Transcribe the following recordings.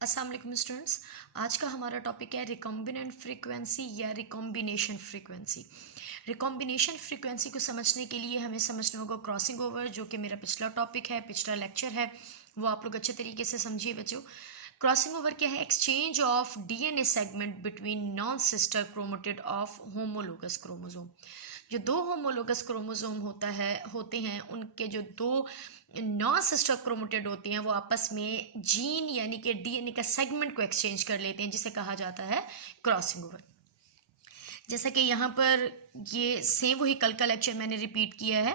अस्सलाम वालेकुम स्टूडेंट्स। आज का हमारा टॉपिक है रिकॉम्बिनेंट फ्रीक्वेंसी या रिकॉम्बिनेशन फ्रीक्वेंसी। रिकॉम्बिनेशन फ्रीक्वेंसी को समझने के लिए हमें समझना होगा क्रॉसिंग ओवर, जो कि मेरा पिछला टॉपिक है, पिछला लेक्चर है, वो आप लोग अच्छे तरीके से समझिए बच्चों। क्रॉसिंग ओवर क्या है? Exchange of DNA segment between non sister chromatid of homologous chromosome. जो दो होमोलोगस क्रोमोसोम होते हैं उनके जो दो नॉन सिस्टर क्रोमेटिड होती हैं वो आपस में जीन यानी कि डीएनए का सेगमेंट को एक्सचेंज कर लेते हैं, जिसे कहा जाता है क्रॉसिंग ओवर। जैसा कि यहाँ पर ये सेम वही कल का लेक्चर मैंने रिपीट किया है।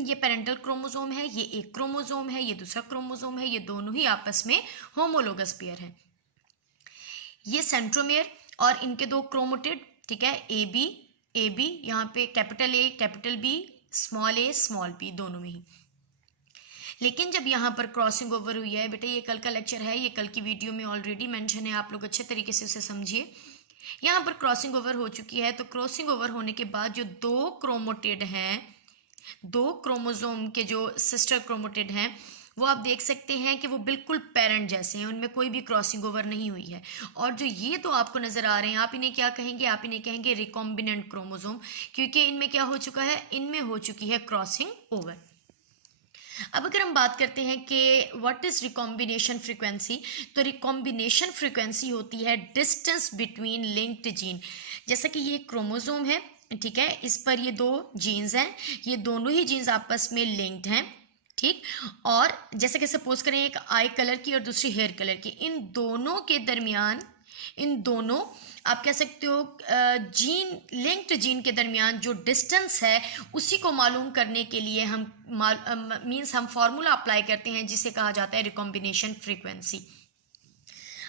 ये पेरेंटल क्रोमोसोम है, ये एक क्रोमोसोम है, ये दूसरा क्रोमोसोम है, ये दोनों ही आपस में होमोलोगस पेयर हैं। ये सेंट्रोमेयर और इनके दो क्रोमेटिड, ठीक है, ए बी, यहाँ पे capital A capital B, small A small B, दोनों में ही। लेकिन जब यहाँ पर क्रॉसिंग ओवर हुई है बेटा, ये कल का लेक्चर है, ये कल की वीडियो में ऑलरेडी मेंशन है, आप लोग अच्छे तरीके से उसे समझिए। यहाँ पर क्रॉसिंग ओवर हो चुकी है, तो क्रॉसिंग ओवर होने के बाद जो दो क्रोमेटिड हैं, दो क्रोमोसोम के जो सिस्टर क्रोमेटिड हैं, वो आप देख सकते हैं कि वो बिल्कुल पेरेंट जैसे हैं, उनमें कोई भी क्रॉसिंग ओवर नहीं हुई है। और जो ये तो आपको नजर आ रहे हैं, आप इन्हें क्या कहेंगे? आप इन्हें कहेंगे रिकॉम्बिनेंट क्रोमोसोम, क्योंकि इनमें क्या हो चुका है? इनमें हो चुकी है क्रॉसिंग ओवर। अब अगर हम बात करते हैं कि व्हाट इज रिकॉम्बिनेशन फ्रीक्वेंसी, तो रिकॉम्बिनेशन फ्रीक्वेंसी होती है डिस्टेंस बिटवीन लिंक्ड जीन। जैसा कि ये क्रोमोसोम है, ठीक है, इस पर ये दो जीन्स हैं, ये दोनों ही जीन्स आपस में लिंक्ड हैं, ठीक। और जैसे कि सपोज करें एक आई कलर की और दूसरी हेयर कलर की, इन दोनों के दरमियान, इन दोनों आप कह सकते हो जीन, लिंक्ड जीन के दरमियान जो डिस्टेंस है उसी को मालूम करने के लिए हम हम फॉर्मूला अप्लाई करते हैं, जिसे कहा जाता है रिकॉम्बिनेशन फ्रीक्वेंसी।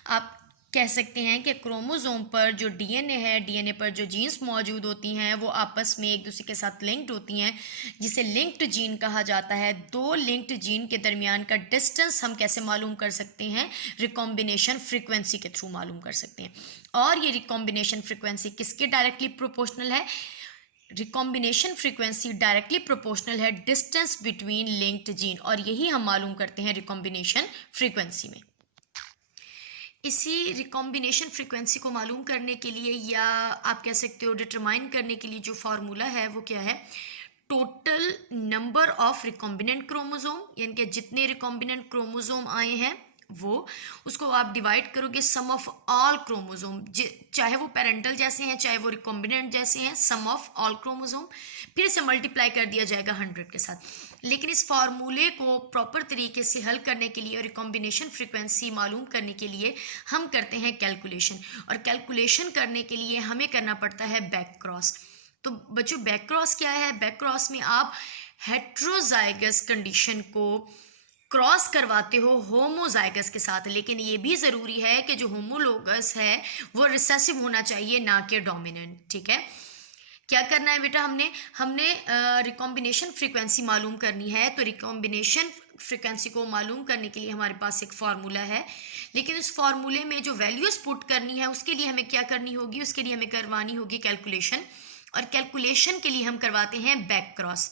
आप कह सकते हैं कि क्रोमोसोम पर जो डीएनए है, डीएनए पर जो जीन्स मौजूद होती हैं वो आपस में एक दूसरे के साथ लिंक्ड होती हैं, जिसे लिंक्ड जीन कहा जाता है। दो लिंक्ड जीन के दरमियान का डिस्टेंस हम कैसे मालूम कर सकते हैं? रिकॉम्बिनेशन फ्रीक्वेंसी के थ्रू मालूम कर सकते हैं। और ये रिकॉम्बिनेशन फ्रीक्वेंसी किसके डायरेक्टली प्रोपोर्शनल है? रिकॉम्बिनेशन फ्रीक्वेंसी डायरेक्टली प्रोपोर्शनल है डिस्टेंस बिटवीन लिंक्ड जीन, और यही हम मालूम करते हैं रिकॉम्बिनेशन फ्रीक्वेंसी में। इसी रिकॉम्बिनेशन फ्रीक्वेंसी को मालूम करने के लिए, या आप कह सकते हो डिटरमाइन करने के लिए, जो फार्मूला है वो क्या है? Total number of recombinant chromosome, यानी कि जितने रिकॉम्बिनेंट क्रोमोसोम आए हैं वो, उसको आप डिवाइड करोगे सम ऑफ ऑल क्रोमोसोम, चाहे वो पेरेंटल जैसे हैं चाहे वो रिकॉम्बिनेंट जैसे हैं, सम ऑफ ऑल क्रोमोसोम, फिर इसे मल्टीप्लाई कर दिया जाएगा 100 के साथ। लेकिन इस फॉर्मूले को प्रॉपर तरीके से हल करने के लिए और रिकॉम्बिनेशन फ्रीक्वेंसी मालूम करने के लिए हम करते हैं कैलकुलेशन, और कैलकुलेशन करने के लिए हमें करना पड़ता है बैक क्रॉस। तो बच्चों बैक क्रॉस क्या है? बैक क्रॉस में आप हेट्रोजाइगस कंडीशन को क्रॉस करवाते हो होमोजाइगस के साथ, लेकिन ये भी ज़रूरी है कि जो होमोलोगस है वो रिसेसिव होना चाहिए, ना कि डोमिनेंट, ठीक है। क्या करना है बेटा? हमने रिकॉम्बिनेशन फ्रीक्वेंसी मालूम करनी है, तो रिकॉम्बिनेशन फ्रीक्वेंसी को मालूम करने के लिए हमारे पास एक फार्मूला है, लेकिन उस फार्मूले में जो वैल्यूज पुट करनी है उसके लिए हमें क्या करनी होगी? उसके लिए हमें करवानी होगी कैलकुलेशन, और कैलकुलेशन के लिए हम करवाते हैं back cross.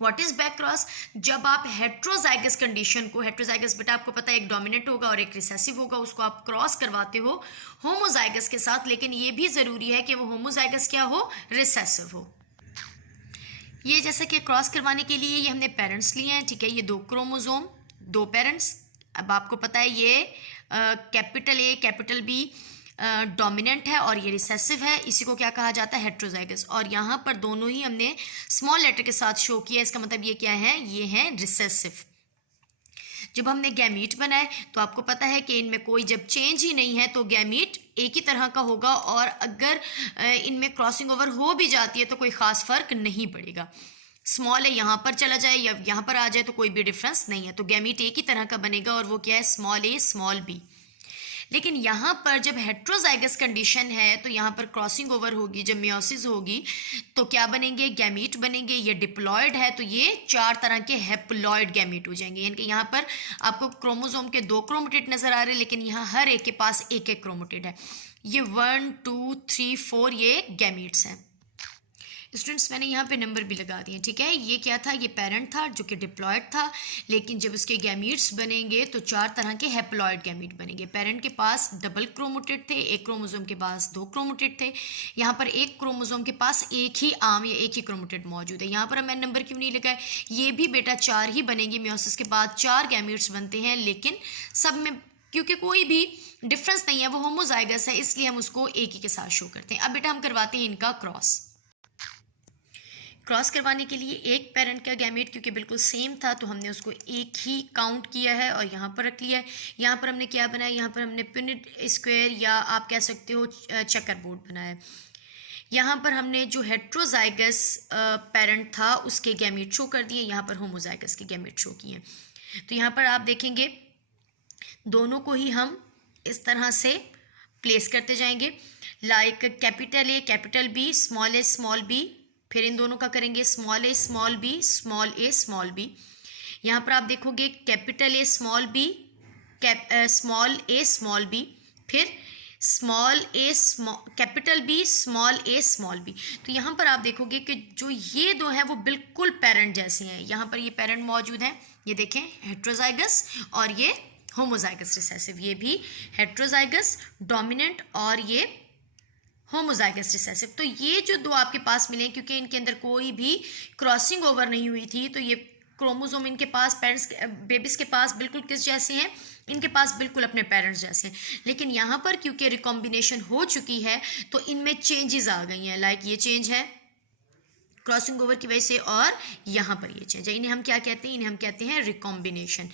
What is back cross? जब आप हेट्रोजाइगस कंडीशन को, हेट्रोजाइगस बेटा आपको पता है एक डोमिनेंट होगा और एक रिसेसिव होगा, उसको आप क्रॉस करवाते हो होमोजाइगस के साथ, लेकिन ये भी जरूरी है कि वो होमोजाइगस क्या हो? रिसेसिव हो। ये जैसे कि क्रॉस करवाने के लिए ये हमने पेरेंट्स लिए हैं, ठीक है, ये दो क्रोमोसोम, दो पेरेंट्स। अब आपको पता है ये capital A capital B dominant है और ये रिसेसिव है, इसी को क्या कहा जाता है? हेट्रोजाइगस। और यहाँ पर दोनों ही हमने स्मॉल लेटर के साथ शो किया, इसका मतलब ये क्या है? ये है रिसेसिव। जब हमने गैमीट बनाए तो आपको पता है कि इनमें कोई जब चेंज ही नहीं है तो गैमीट एक ही तरह का होगा, और अगर इनमें क्रॉसिंग ओवर हो भी जाती है तो कोई ख़ास फर्क नहीं पड़ेगा। स्मॉल है यहाँ पर चला जाए या यहाँ पर आ जाए तो कोई भी डिफरेंस नहीं है, तो गैमीट एक ही तरह का बनेगा, और वो क्या है? Small A small B. लेकिन यहाँ पर जब हेट्रोजाइगस कंडीशन है तो यहाँ पर क्रॉसिंग ओवर होगी, जब मियोसिस होगी तो क्या बनेंगे? गैमीट बनेंगे। ये डिप्लॉयड है तो ये 4 तरह के हैप्लॉयड गैमीट हो जाएंगे, यानी कि यहाँ पर आपको क्रोमोसोम के 2 क्रोमेटिड नजर आ रहे हैं, लेकिन यहाँ हर एक के पास एक एक क्रोमेटिड है। ये 1 2 3 4 ये गैमीट्स हैं। स्टूडेंट्स मैंने यहाँ पे नंबर भी लगा दिए, ठीक है। ये क्या था, ये पेरेंट था जो कि डिप्लॉयड था, लेकिन जब उसके गैमीट्स बनेंगे तो 4 तरह के हैप्लॉयड गैमीट बनेंगे। पेरेंट के पास डबल क्रोमोटिड थे, एक क्रोमोसोम के पास 2 क्रोमोटिड थे। यहाँ पर एक क्रोमोसोम के पास एक ही आर्म या एक ही क्रोमोटिड मौजूद है। यहाँ पर मैंने नंबर क्यों नहीं लगाए, ये भी बेटा 4 ही बनेंगे, मियोसिस के बाद 4 गैमीट्स बनते हैं, लेकिन सब में क्योंकि कोई भी डिफरेंस नहीं है, वो होमोजाइगस है, इसलिए हम उसको एक ही के साथ शो करते हैं। अब बेटा हम करवाते हैं इनका क्रॉस करवाने के लिए एक पेरेंट का गैमेट क्योंकि बिल्कुल सेम था तो हमने उसको एक ही काउंट किया है और यहाँ पर रख लिया है। यहाँ पर हमने क्या बनाया, यहाँ पर हमने पिनिड स्क्वायर या आप कह सकते हो चेकर बोर्ड बनाया है। यहाँ पर हमने जो हेट्रोजाइगस पेरेंट था उसके गैमेट शो कर दिए, यहाँ पर होमोजाइगस के गैमेट शो किए। तो यहाँ पर आप देखेंगे दोनों को ही हम इस तरह से प्लेस करते जाएंगे, like capital A capital B, small B, फिर इन दोनों का करेंगे स्मॉल ए स्मॉल बी। यहाँ पर आप देखोगे capital A small B, small A small B, फिर कैपिटल बी स्मॉल बी। तो यहाँ पर आप देखोगे कि जो ये दो हैं वो बिल्कुल पेरेंट जैसे हैं। यहाँ पर ये पेरेंट मौजूद हैं, ये देखें हेट्रोजाइगस और ये होमोजाइगस रिसेसिव, ये भी हेट्रोजाइगस डोमिनेंट और ये होमोजाइगस रिसेसिव। तो ये जो दो आपके पास मिले क्योंकि इनके अंदर कोई भी क्रॉसिंग ओवर नहीं हुई थी, तो ये क्रोमोसोम इनके पास पेरेंट्स बेबीज के पास बिल्कुल किस जैसे हैं, इनके पास बिल्कुल अपने पेरेंट्स जैसे हैं। लेकिन यहाँ पर क्योंकि रिकॉम्बिनेशन हो चुकी है तो इनमें चेंजेस आ गई हैं, लाइक ये चेंज है क्रॉसिंग ओवर की वजह से और यहाँ पर ये चेंज है। इन्हें हम क्या कहते हैं, इन्हें हम कहते हैं रिकॉम्बिनेशन।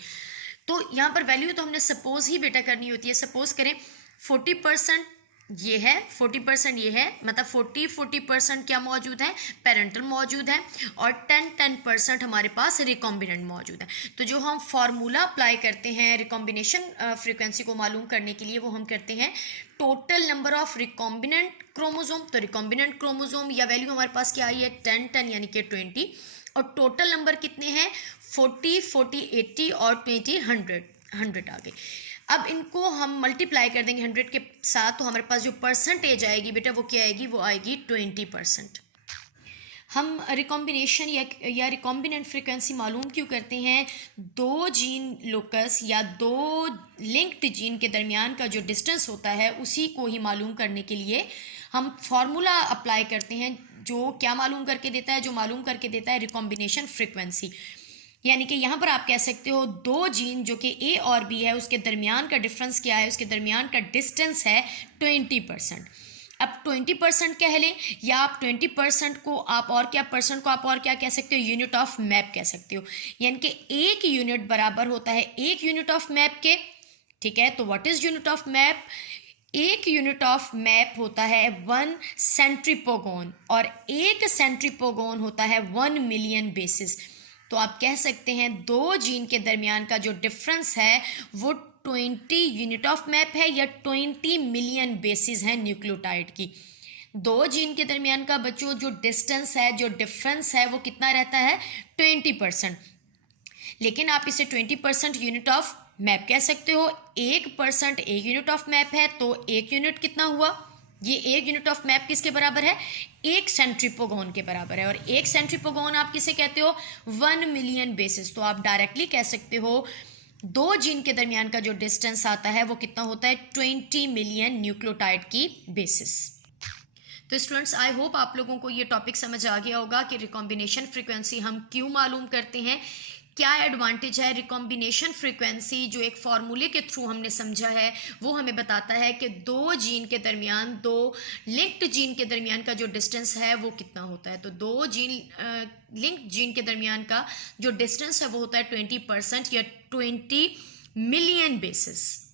तो यहाँ पर वैल्यू तो हमने सपोज ही बेटा करनी होती है। सपोज करें 40% ये है, 40% ये है, मतलब 40% क्या मौजूद है, पेरेंटल मौजूद है, और 10% हमारे पास रिकॉम्बिनेंट मौजूद है। तो जो हम फार्मूला अप्लाई करते हैं रिकॉम्बिनेशन फ्रीक्वेंसी को मालूम करने के लिए, वो हम करते हैं total number of recombinant chromosome. तो रिकॉम्बिनेंट क्रोमोसोम या वैल्यू हमारे पास क्या आई है 10 यानी कि 20, और टोटल नंबर कितने हैं 40, 80 और 20, 100 आ गए। अब इनको हम मल्टीप्लाई कर देंगे 100 के साथ, तो हमारे पास जो परसेंटेज आएगी बेटा वो क्या आएगी, वो आएगी 20%। हम रिकॉम्बिनेशन या रिकॉम्बिनेंट फ्रीक्वेंसी मालूम क्यों करते हैं, दो जीन लोकस या दो लिंक्ड जीन के दरमियान का जो डिस्टेंस होता है उसी को ही मालूम करने के लिए हम फार्मूला अप्लाई करते हैं, जो क्या मालूम करके देता है, जो मालूम करके देता है रिकॉम्बिनेशन फ्रीक्वेंसी। यानी कि यहाँ पर आप कह सकते हो दो जीन जो कि ए और बी है उसके दरमियान का डिफरेंस क्या है, उसके दरमियान का डिस्टेंस है 20%। अब 20% कह लें या आप 20% को आप और क्या परसेंट को आप और क्या कह सकते हो, यूनिट ऑफ मैप कह सकते हो। यानी कि एक यूनिट बराबर होता है एक यूनिट ऑफ मैप के, ठीक है। तो what is unit of map, एक यूनिट ऑफ मैप होता है 1 सेंट्रीपोगोन और एक सेंट्रीपोगोन होता है 1 मिलियन बेसिस। तो आप कह सकते हैं दो जीन के दरमियान का जो डिफरेंस है वो 20 यूनिट ऑफ मैप है या 20 मिलियन बेसिस है न्यूक्लियोटाइड की। दो जीन के दरमियान का बच्चों जो डिस्टेंस है, जो डिफरेंस है, वो कितना रहता है 20%। लेकिन आप इसे 20% यूनिट ऑफ मैप कह सकते हो। 1% एक यूनिट ऑफ मैप है, तो एक यूनिट कितना हुआ, ये एक यूनिट ऑफ मैप किसके बराबर है, एक सेंट्रीपोगोन के बराबर है। और एक सेंट्रीपोगोन आप किसे कहते हो, 1 मिलियन बेसिस। तो आप डायरेक्टली कह सकते हो दो जीन के दरमियान का जो डिस्टेंस आता है वो कितना होता है 20 मिलियन न्यूक्लियोटाइड की बेसिस। तो स्टूडेंट्स आई होप आप लोगों को ये टॉपिक समझ आ गया होगा कि रिकॉम्बिनेशन फ्रीक्वेंसी हम क्यों मालूम करते हैं, क्या एडवांटेज है। रिकॉम्बिनेशन फ्रीक्वेंसी जो एक फार्मूले के थ्रू हमने समझा है वो हमें बताता है कि दो जीन के दरमियान, दो लिंक्ड जीन के दरमियान का जो डिस्टेंस है वो कितना होता है। तो दो जीन लिंक्ड जीन के दरमियान का जो डिस्टेंस है वो होता है 20% या 20 मिलियन बेसिस।